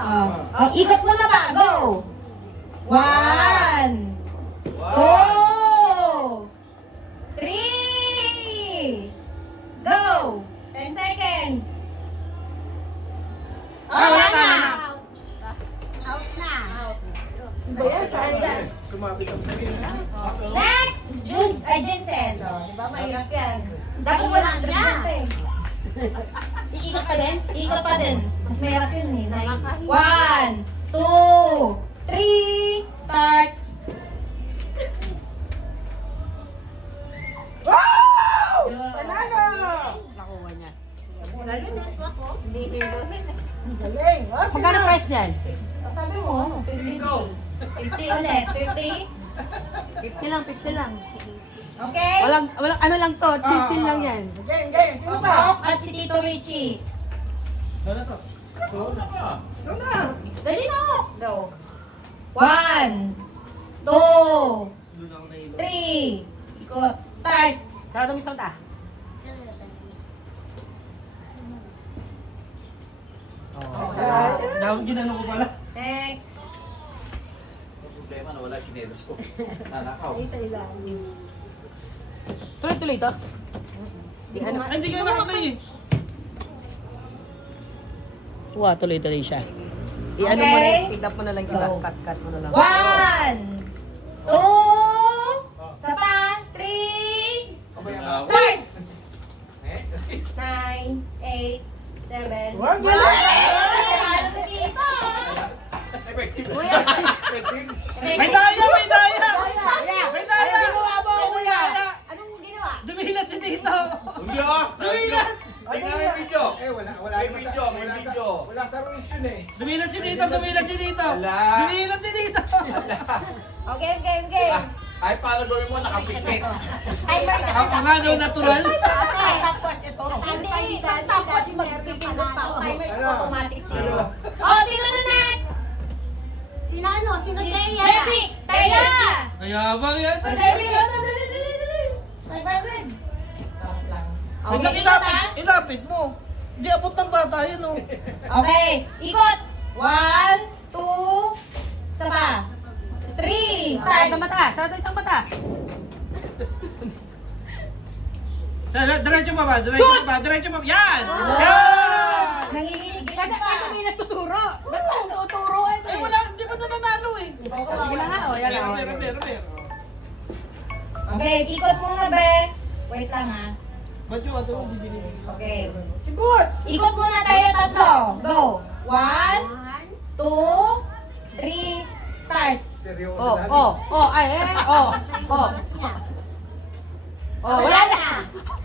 Oh, ikot mo na ba? Go! 1, 2, 3, go! 10 seconds. Oh, wala na. Out na. Ba yan? Saan yan? Next! Jensen. Oh, diba? Mahirap yan. Dako mo lang siya. Iikot pa din? Ikot pa din. Mas mahirap yun eh. 1, 2, 3, start. Wow! Yun. Panalo! Nakuha niya. Galing na swak ko. Hindi, Ang galing. Oh, Magkano sino? price niyan? sabi mo, 50. 50 ulit. 50. 50 lang, 50 lang. Okay? Walang ano lang to, chill lang yan. Game, game. Sino ba? Pop at si Tito Richie. Ano na? Dali na. Go. 1, 2, 3. Ikot. Start. Sarado mo isang ta. Dapat ginano ko pala. Next. Ang problema na wala chinelos ko. Nanakaw. Tuloy-tuloy to. Ano? Ay, hindi ka nakaplay eh. Wow, tuloy-tuloy siya. Okay. I-ano mo na, tignan mo na lang kita. Go. Cut mo na lang. 1, 2, sa pa, 3, start! 9, 8, 7. Wag yan! Ano sa dito? May daya! May daya! May daya! Ginawa mo, kuya! Anong ginawa? Dumihilat si Tito! Dumilat! Tingnan mo yung video. Wala May video, may video. Wala sa rules yun eh. Dumihilat si Tito! Dumihilat si Tito! Wala. Dumihilat si Tito! Okay, game, game. Ay, paano gawin mo? Nakapikit. Timer kasi. Ako nga daw natural. Stopwatch ito. Hindi, stopwatch magpipindot pa. Timer automatic zero. Oh, sino na next? Sino ano? Sino Teya? Derby! Taya! Ayabang yan. Derby, go, dali, dali, dali. 500. Huwag Okay, lang ikot ha? ilapit mo. Hindi abot ng bata yun oh. Okay, ikot. 1, 2, isa pa. 3, start. Sarado mata, sarado isang mata. Diretso pa ba? Diretso pa ba? Diretso pa ba? Yan! Yan! Nanginginig Kada pa. may nagtuturo. Ba't mo tuturo eh? Ay wala, di ba na nanalo eh? Sige na nga, oh. Yan, oh. Pero. Okay, ikot muna, be. Wait lang ha. Ba't yung ato hindi binigay? Okay. Si Butch! Ikot muna tayo tatlo. Go. 1, 2, 3, start. Seryoso Oh, lagi. ay, oh. Oh, wala na.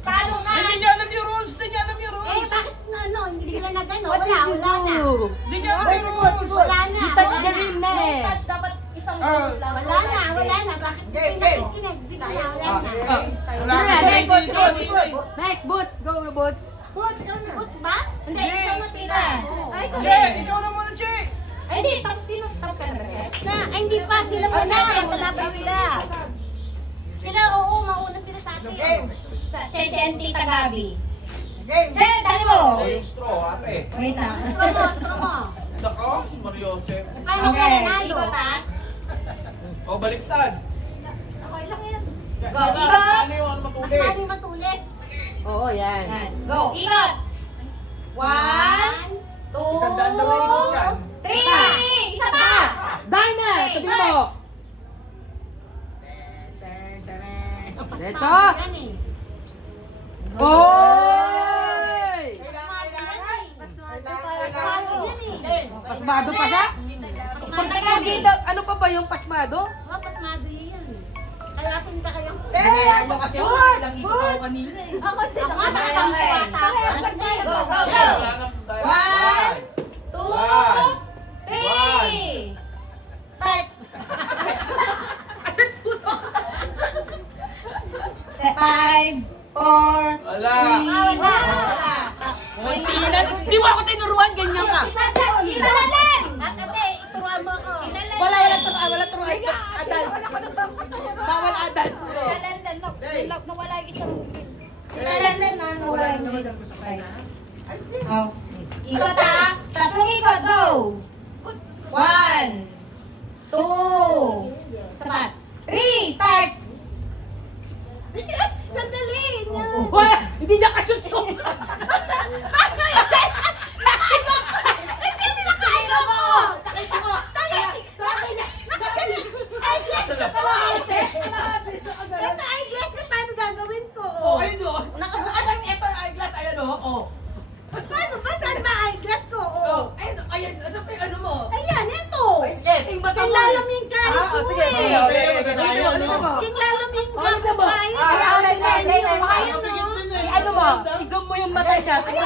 Talo na. Hindi niya alam yung rules! Hindi niya alam yung Eh, rules! bakit ano? Hindi sila nagano? What Wala, did you wala na. do? Hindi niya alam yung rules! Wala na. You touched wala the na. rim na eh. Touch dapat isang Ah. goal lang. Wala na, wala na. Bakit hindi Game, kayo game. nakikinig? Sige na, wala Ah, na. ah. Wala Sino ka na? sa Next, dito! Next, Boots. Go, Boots. Puts ba? Hindi, ikaw matira. Ay, ikaw. Che! Ikaw na muna, Che! Ay, hindi. Tapos sino? Tapos ka na ba, Jess? Na, ay, hindi pa. Sila Oh, muna. Che, Wala pa sila. Sila, oo, mauna sila sa atin. Cheche and Tita Gabi. Game! Che, dali mo. O yung straw, ate. Wait lang. Stro mo. Nako, Mariosep. Paano ka Okay, nanalo? ikot ha. O, baliktad. Okay lang yan. Go, Ano ikot. yung Mas matulis? maraming matulis. Oo, yan. Yan. Go, ikot. 1, 2, Isang daan daw ang ikot yan. 3. Isa pa. Darna, sabi mo. Diretso. Yan eh. Oy! Pasmado yan eh. Pasmado yan eh. Pasmado pa siya? Punta ka Dito, ano pa ba yung pasmado? Mga pasmado yan. Kaya akin ka kayong... Ano kasi ako, ilang ikot ako kanina eh. Ako din. Ako nakasampo ata. Go, go, go. Wala nang daya. 1, 2, 3. Start. Asan puso ka? 5, 4, Wala. 3. Di mo ako tinuruan, ganyan ka. Kita lang! Ate, ituruan mo ako. Wala turuan. Adal. Bawal adal, turo. Nawala yung isang green. Kinalanlan na, nawala yung green. Oh. Ikot ha! Tatlong ikot, go!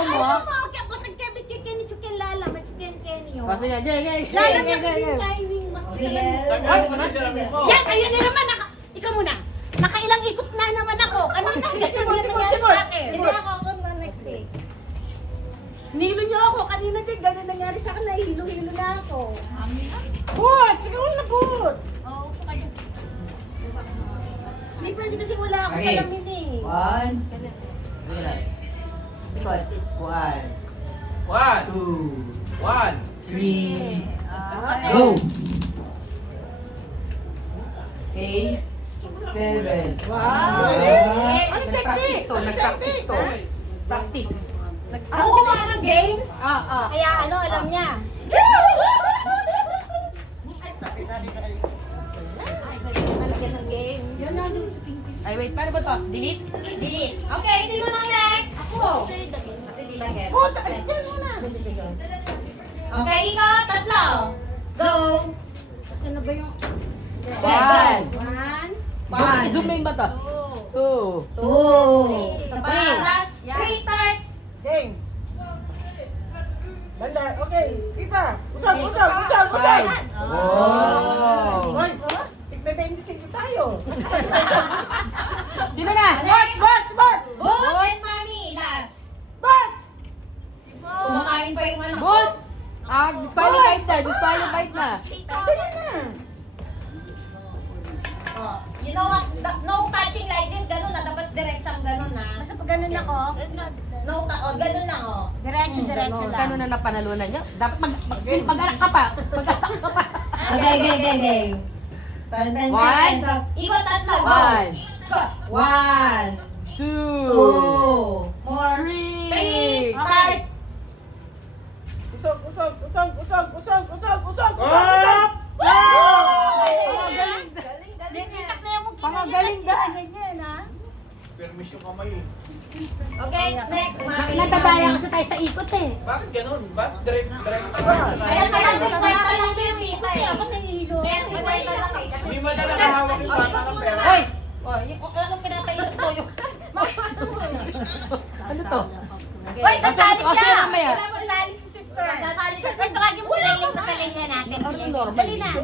Ayaw mo? Ayaw mo, kaya po nagkabit kay Kenny Chukin Lala, Chukin Kenny yun. O sige, Lala niya kasi timing Sige. Tagal mo na siya lang mo. Yan, ayun na naman. Ikaw muna. Nakailang ikot na naman ako. Ano na ganyan nangyari sa akin? Hindi ako na next week. Nilo niyo ako. Kanina din, gano'n nangyari sa akin. Nahihilo-hilo na ako. Bot! Sige mo na, Bot! Oo, kayo. Hindi pwede kasi wala ako Okay. sa lamin eh. One. Ikot. One, 1, two, 1. three, Okay. go! 8, 7. Wow! Nag-practice to, nag-practice to. Practice. Ako kumain ng games? Kaya ano, alam niya. Malagyan ng games. Ay, wait, paano ba to? Delete? Delete. Okay, sino na next? Ako. Kasi di lang yan. Oh, yan muna. Okay, ikaw, tatlo. Go. Sino ba yung... One. One. Zoom in ba to? Two. Two. Sa Three. last. Three, start. Game. Banda, okay. Iba. Usag, Six. usag, usag, usag. Five. Oh. Hoy, tigbe-25 tayo. Sino na? Next. Bats, bats, Boots and Mami. Last. bats. Kumakain pa yung anak ko. Boots! Disqualified na, disqualified na. Tingnan na. Oh, you know what? No touching like this. Ganun na. Dapat diretsang ganun na. Basta pag ganun ako, Ganun lang, oh. diretso-diretso lang. Kano na napanalunan niyo? Dapat mag-anak ka pa. Mag-anak ka pa. Okay. 10 seconds. So, ikot tatlo. Go. One. Ikot. One. Two. Two. More. Three. Start. Usag, usag, usag, usag, usag, usag, usag, usag, Ah! usag. Galing. Galing. Itak na yung Pangagaling ka. ganyan, ha? Permis yung kamay eh. Okay, next. Mami. Nadadaya kasi tayo sa ikot eh. Bakit ganun? Bakit direct ka Kaya 50 lang yung tita Kasi eh. ako nahihilo. Kaya 50 lang eh. Kasi Hindi man na nakahawak yung bata ng pera. Hoy! Oh, anong pinapainom to? Ano to? Hoy, sasali Kasi siya! mamaya. Sasali si sister. Sasali ka. Ay, tawagin mo si Lailing, pasalihan natin. Ano Sige, normal dali na. dito?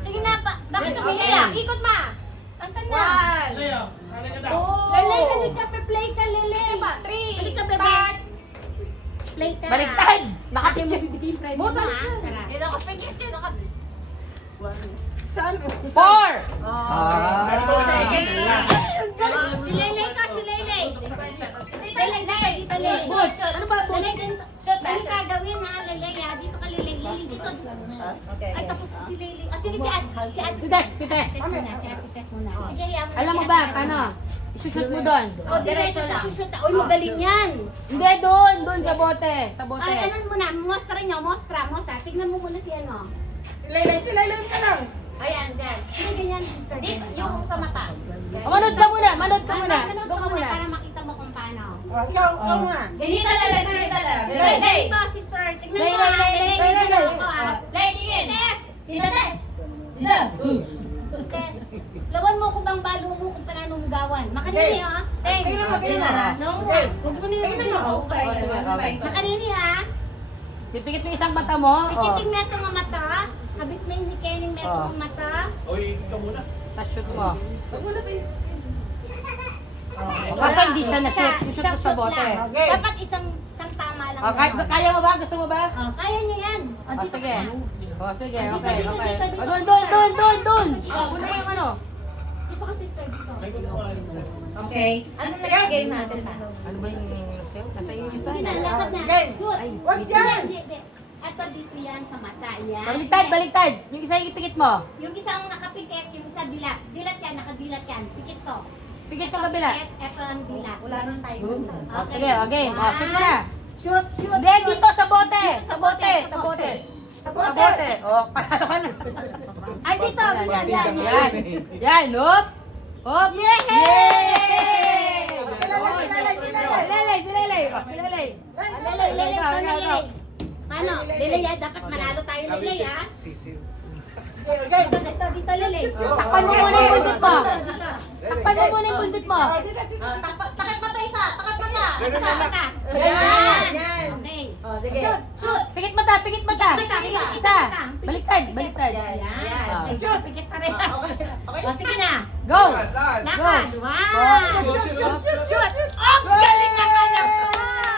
Sige na, bakit Okay, umiiyak? ikot ma. Asan na? One. Tayo, halika daw. Two. Lelay, halika ka, play ka, Lelay. Diba? Three. Halika, bebe. Start. Play ka. Baliktad! Nakatim niya. Butas. Tara. Saan? Four! Second. Si Lelay ka, si Lelay. Lelay, Lelay, dito, Lelay. Butch, ano ba, Butch? Lelay, dito. Dali ka gawin ha, Lelay ha. Dito ka, Lelay. Lelay, dito. Okay. Ay, tapos si Lelay. Ah, sige, si Ate. Si Ate. Pites, pites. Test muna, si Ate test muna. Sige, hayaan mo na Alam si mo Ate ba, test. paano? Isushoot mo doon. O, diretso lang. Uy, magaling yan. Hindi, doon sa bote. Sa bote. Ay, ano muna, mostra niyo, mostra. Tignan mo muna si ano. Laylay, si Laylay ka lang. Ayan, dyan. Hindi ganyan, sister. Dito, yung sa mata. Manood ka muna, manood ka muna. Manood Doon ka ka muna muna. para makita mo kung paano. Ikaw muna. Dito lang, dito lang. Lay, ito si sir. Tignan mo Lay, ha. lay, lay, lay, Tignan lay. mo ako ha. Lay, tingin. Test! Tita Tess. Dito. Test. Lawan mo kung bang balo mo kung paano mo gawan. Makanini ha. Teng. Tingnan na. No, huwag mo nilulunod. Okay. Makanini ha. Pipikit mo isang mata mo. Oh. Pikiting na ito nga mata. Kabit mo yung ni Kenning na ito nga mata. Oy, ikaw muna. Tapos shoot mo. Huwag mo na kayo. Kaso hindi siya na-shoot. Shoot mo sa bote. Okay. Dapat isang tama lang. Oh, kaya mo ba? Gusto mo ba? Oh, kaya niya yan. O, Oh, dito sige. ka. Oh, sige. Dito, Okay, dito, okay. dito, dito. Oh, doon. Oh, una yung ano. Dito ka, sister, dito. May gumawa. Okay. Ano next game natin na? Ano ba yung step? Nasa yung isa. Sige na, lakad na. Game. Good. Ay, Wag wait. yan. Hindi. Ito dito yan sa mata. Yan. Baliktad. Yung isa yung ipikit mo. Yung isang nakapikit, yung isa dilat. Dilat yan, nakadilat yan. Pikit to. Pikit mo kabila. Ito ang dilat. Wala nang time. Oh, sige, okay. Oh, shoot mo na. Shoot. Hindi, dito sa bote. Sa bote. Sa bote. Sa bote. Oh, paano ka na? Ay, dito. Yan. Yan, hop. Hop. Yay! Si Lelay. Oh, si Lelay. Lelay, ito na Lelay. Paano? Lelay, dapat manalo tayo Lelay, ha? Dito, Lelay. Takpan mo muna yung bundot mo. Takpan mo muna yung bundot mo. Takip mata isa. Takip mata. Ganun Sa na. mata. Yan. Yan. Okay. Oh, sige. Shoot. Shoot. Pikit mata, pikit mata. Pikit mata, Pikit pikit isa. mata. Baliktad, baliktad. Yan. Yan. Yan. Okay, pikit parehas. Okay. O, sige na. Go! Lahat. Lakad. Go. One. Shoot, shoot, shoot. Shoot. Oh, galing